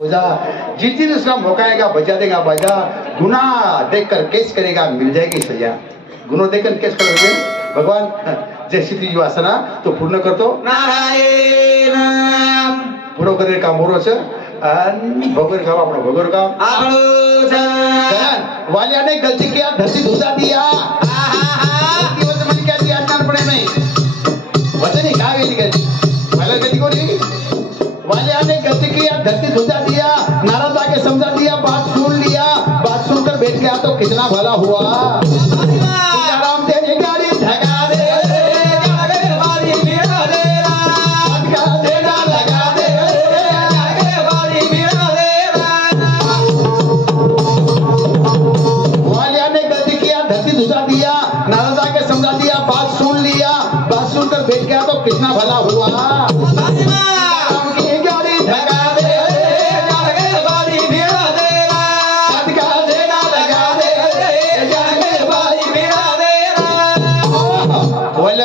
जिस दिन उसका मौका आएगा बजा देगा बाजा। गुनाह देखकर केस करेगा मिल जाएगी सजा। गुनाह देखकर केस करोगे भगवान जैसी तुझी वासना तो पूर्ण करतो नारायण पूर्ण करेल काम बरोबर છે અને ભગવાન કામ આપણો ભગવાન કામ આપણો છે। वालिया ने गलती किया धरती धुसा दिया दिवस मन क्या दिया अज्ञान पड़े नहीं वचन ही कहा गई वालिया गलती को नहीं वालिया ने गलती किया धरती धुसा दिया नाराज आके समझा दिया बात सुन लिया बात सुनकर बैठ गया तो कितना भला हुआ। राम तेरी गाड़ी धगा दे वालिया ने गलती किया धरती धुसा दिया नाराज आके समझा दिया बात सुन लिया बात सुनकर बैठ गया तो कितना भला हुआ।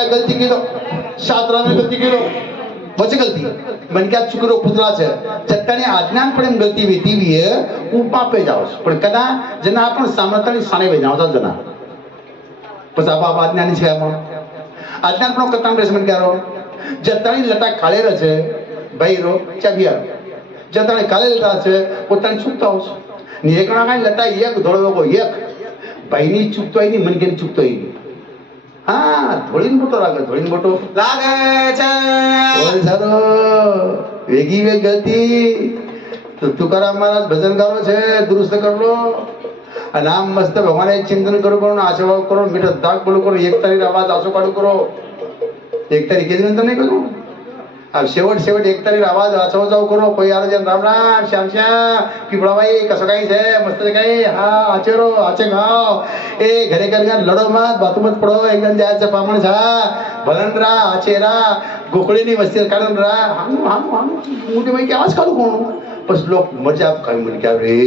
गलती केलो शास्त्राने गलती केलो म्हणजे गलती मणक्यात चुकलो पुतळा છે ચટ્ટાને આજ્ઞાનપણે ગલતી વેતીવી હું પાપે જાઉં પણ કદા જેના आपण સામર્થ્યની સાને વે જાવતા જના પછી બાપ આજ્ઞાની છે આમાં આજ્ઞાનપણો કરતા રેસ મન ક્યારો જટ્ટાની લટા કાળે રહે છે ભાઈરો ચાબિયા જટ્ટાને કાળે લટા છે પોતાની ચૂકતા હોસ ની એકણા કાઈ લટા એક ધોળો એક ભાઈની ચૂકતોય ની મનકેની ચૂકતોય ની हाँ धोळीन बोटो लागे છે ઓલ સારો વેગી વે ગલતી તો તુકારામ મહારાજ ભજન ગારો છે દુરુસ્ત કરલો અને આમ મસ્ત ભગવાને ચિંતન કરો કરો આશીર્વાદ કરો મીઠા દાગ બોલો કરો એક તારી આવાજ આસો કાઢો કરો એક તારી કે दिन नहीं करो अब शेवट एक तारी आवाज आचो जाओ करो कोई आरो जन राम राम श्याम श्याम पिपळा भाई कसं काही છે मस्त काही हा आचेरो आचे गाव ए घरे घर लढो मत बातू मत पडो एकदम जायचं पामण झा भलनरा आचेरा गोखळीनी वस्ती काढून रा हम मोठे माहिती आवाज काढू कोण बस लोक मजा काही म्हण क्या रे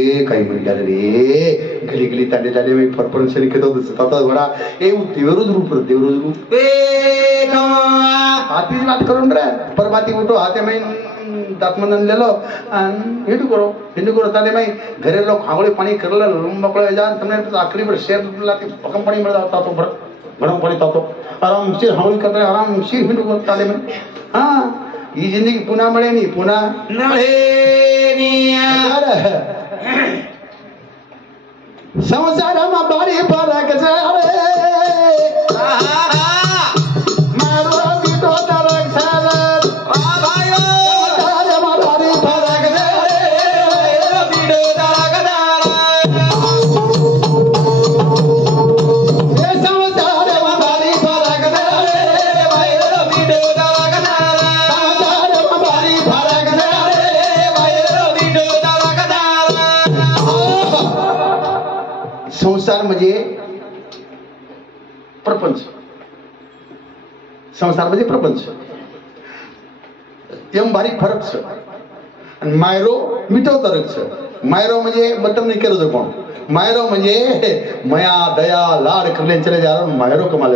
गली तांडे तांडे मी फरफरन शरी खेतो तता घोडा ए देवरोज रूप हाथी बात करून रे परमाती उठो हाथे में दातमन लेलो हिंडू करो ताले में घरे लोग खावळे पाणी करला लंबकळे जान तमने आखरी पर शेर लाती पकम पाणी मिळता तो गरम पाणी तातो आराम से हावळी करता आराम से हिंडू करो ताले में हां ई जिंदगी पुन्हा मिळे नी पुन्हा नळे नी संसारमा बारी फरक છે संसार म्हणजे प्रपंच एम बारीक फरक છે અને માયરો મીઠો તરક છે માયરો म्हणजे मतलब नहीं केलं जो कोण मायरो म्हणजे मया दया लाड करले चले जा मायरो कमा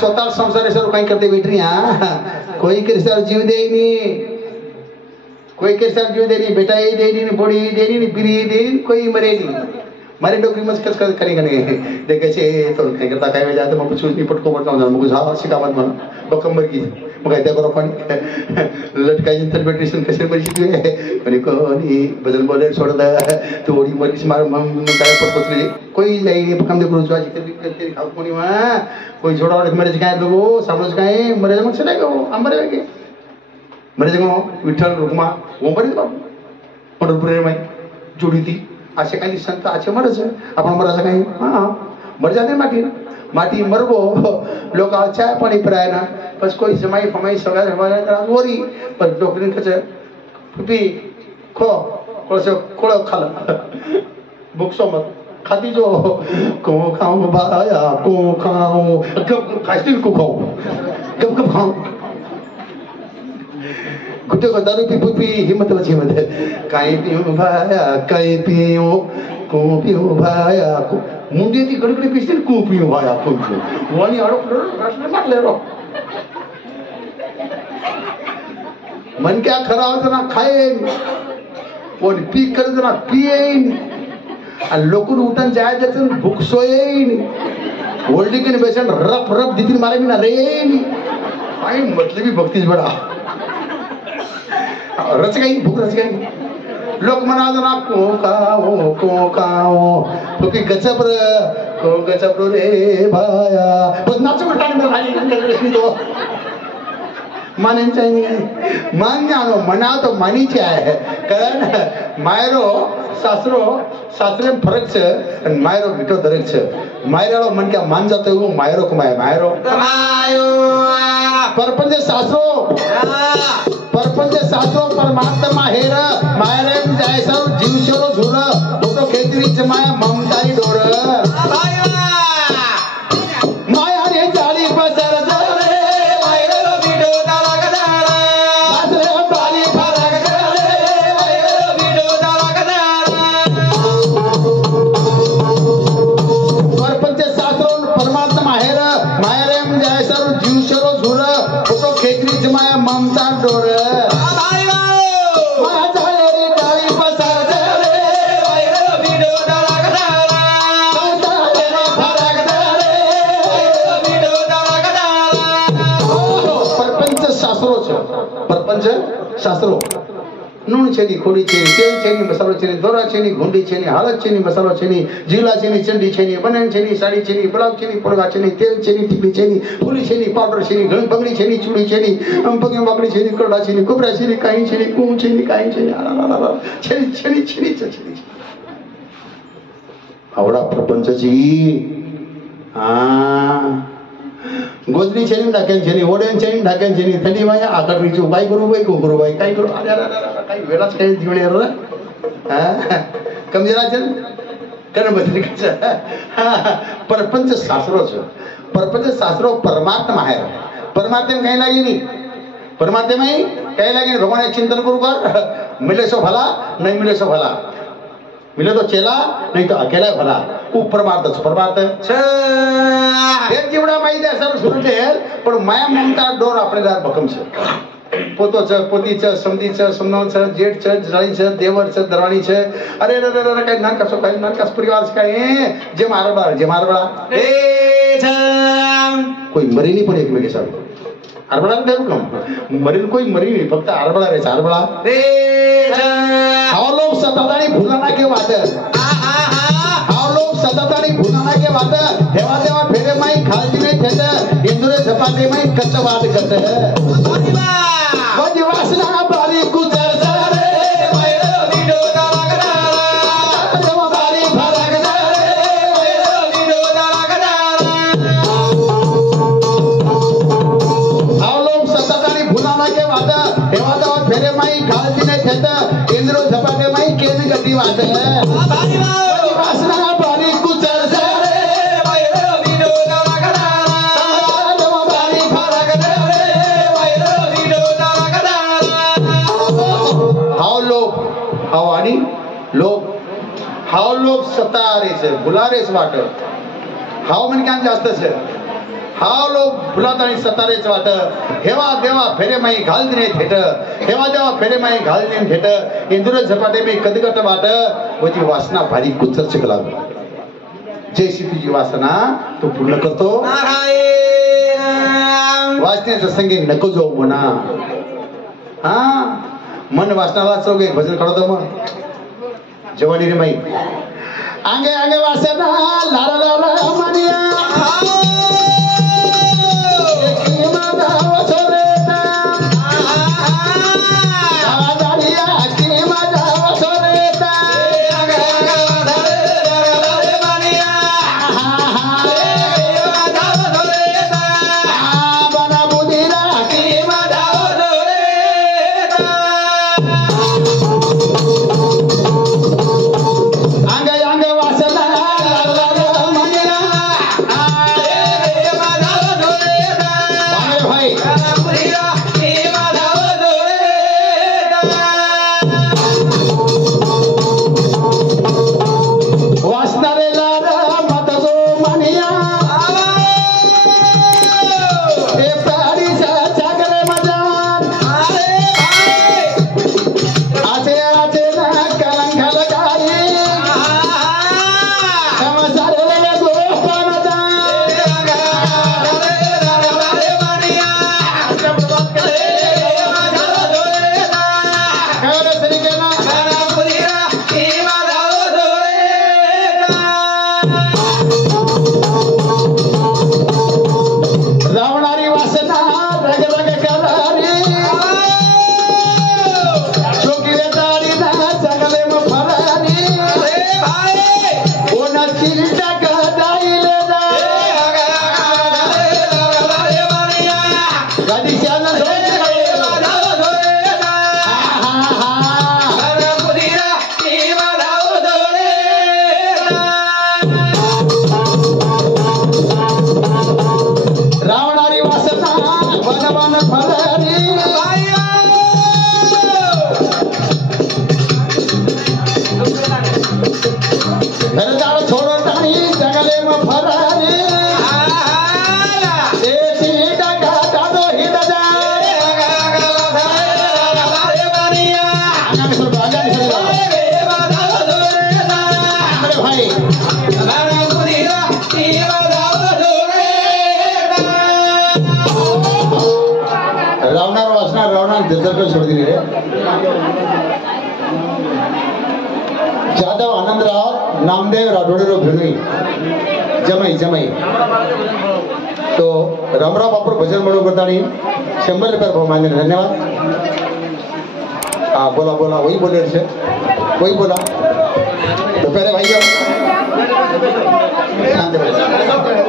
स्वतः संसार सर काही करते बैठरी कोई किरसार जीव देईनी कोई किरसार जीव देनी बेटा ही देनी बड़ी देनी बिरी देनी कोई मरे नहीं मारे डोकरी मत कस करेंगे नहीं देखे छे तो काय करता काय जाते मग पूछ नहीं पटको पटका मग जा शिकावत म्हणा बकंबर की मग काय त्या करो पण लटकाई तर बेट्रीसन कसे परिस्थिती आहे कोणी कोणी बदल बोले सोडदा तोडी मरीस मार मग काय पटकोसले कोई जाई बकम दे करू आजी ते खाऊ कोणी वा कोई छोडा मरे काय दो सामोस काय मरे मग चले गो आंबरे के मरे जगो विठ्ठल रुक्मा वो बरे बाबू पंढरपूर में जोडी थी असे काही संत असे मरच आपण मरायचं काही हा मर जाते माटी मरबो लोक चाय पाणी पिराय ना बस कोई समाई फमाई सगळ्या वरी पण डोकरीन कच पी खो कोळस कोळ खाला बुकसो मत खाती जो को खाऊ बाया को खाऊ गप खास्तील को खाऊ गप खाऊ कुठे को दारू पी हिम्मत काय पिऊ भाया मुंडी ती गडगडी पिसतील को पिऊ भाया को वाणी अडकलो मारले रो मन क्या खराब ना खाएन कोण पीक करत ना पियेन आणि लोकून उठून जायचं भूक सोयेन ओल्डी के बेसन रप रप दितीन मारे मी ना रेन काय म्हटलं मी भक्तीच बडा रच काही भूक रच काही लोक म्हणाल ना को तो की गचप रे भाया पण नाच म्हटलं खाली तो मानेंचा नहीं मान जानो मना तो मानी है कारण मायरो सासरो सासरे में फरक छे और मायरो मिठो दरेक छे मायरालो मन क्या मान जातो वो मायरो कमाय मायरो परपंच सासरो परमात्मा हेर मायरे जैसा जीवशरो झुर फोटो खेतरी च माया ममतारी डोर माया ने जाली पसर ममता डोर शास्त्रो नून छेनी खोड़ी छेनी तेल छेनी मसालो छेनी दोरा छेनी घुंडी छेनी हळद छेनी मसालो छेनी जीला छेनी चंडी छेनी बनन छेनी साड़ी छेनी ब्लाउज छेनी पुड़गा छेनी तेल छेनी टिकली छेनी फूली छेनी पाउडर छेनी गण बंगड़ी छेनी चूड़ी छेनी पगे बाकड़ी छेनी करडा छेनी कुबरा छेनी काई छेनी कू छेनी काई छेनी छेनी छेनी छेनी छेनी आवडा प्रपंचची गोदरी छेनी ढाक्यान छेनी ओड्यान छेनी ढाक्यान छेनी थंडी माया आकडरीची काय करू बाई काय करू अरे काही वेळाच काही जीवन रे कमी राजन करण बदली परपंच सासरोच परपंच सासरो परमात्मा आहे परमात्मा काही लागी नाही परमात्मा काही लागी नाही भगवान चिंतन करू कर मिले सो भला नहीं मिले सो भला मिले तो चेला नहीं तो अकेला भला परमार्थ एक जीवडा माहिती आहे सर सुरते पण माया ममता डोर आपल्याला भकम छे पोतोचं पोतीचं समधीचं समनावचं जेठचं जाळीचं देवरचं दरवाणीचं अरे अरे काही नानकासो काही नानकास परिवार काय जे मारबळा कोई मरी नहीं पड़े एकमेके साथ आरबळा देऊ का मरीन कोई मरी नहीं फक्त आरबळा रेचा आरबळा हाव लोग सतादानी भुलाना के वादर हाव लोग सतादानी भुलाना के वादर देवा देवा फेरे माई खालती नहीं थेत इंदुरे झपाटे माई कच्च वाद करते है वजी वासना बारी गुजर रे मैरो विडो दागदारा देवा बारी फरक रे मैरो विडो दागदारा हाव लोग सतादानी भुलाना के वादर देवा देवा फेरे माई खालती नहीं थेत इंदुरे झपाटे माई केन गती वाद है वासना बारी गुजर रे मैरो विडो दागदारा देवा बारी फरक रे मैरो विडो हाव लोग सतारे छे बुलारे छे वाट हाव मन क्या जास्त छे हाव लोग बुलाता आणि सतारे छे वाट हेवा देवा फेरे माई घाल दिने थेट हेवा देवा फेरे माई घाल दिने थेट इंदुर झपाटे में कदगट वाट वची वासना भारी कुचर चिकला जैसी तुझी वासना तू पूर्ण करतो वासनेच्या संगे नको जाऊ म्हणा हा मन वासनाला चौघ एक भजन काढतो मग जवानी रे माई आंगे आंगे वासना लारा लारा मानिया आंगे आंगे वासना लारा लारा मानिया सर्कल छोड़ दी रे जाधव आनंदराव नामदेव राठोडेरो भिरणी जमाई जमाई तो रामराव बापूर भजन म्हणून करतानी 100 रुपये बहुमान धन्यवाद हाँ बोला बोला वही बोले से वही बोला तो पहले भाई शांत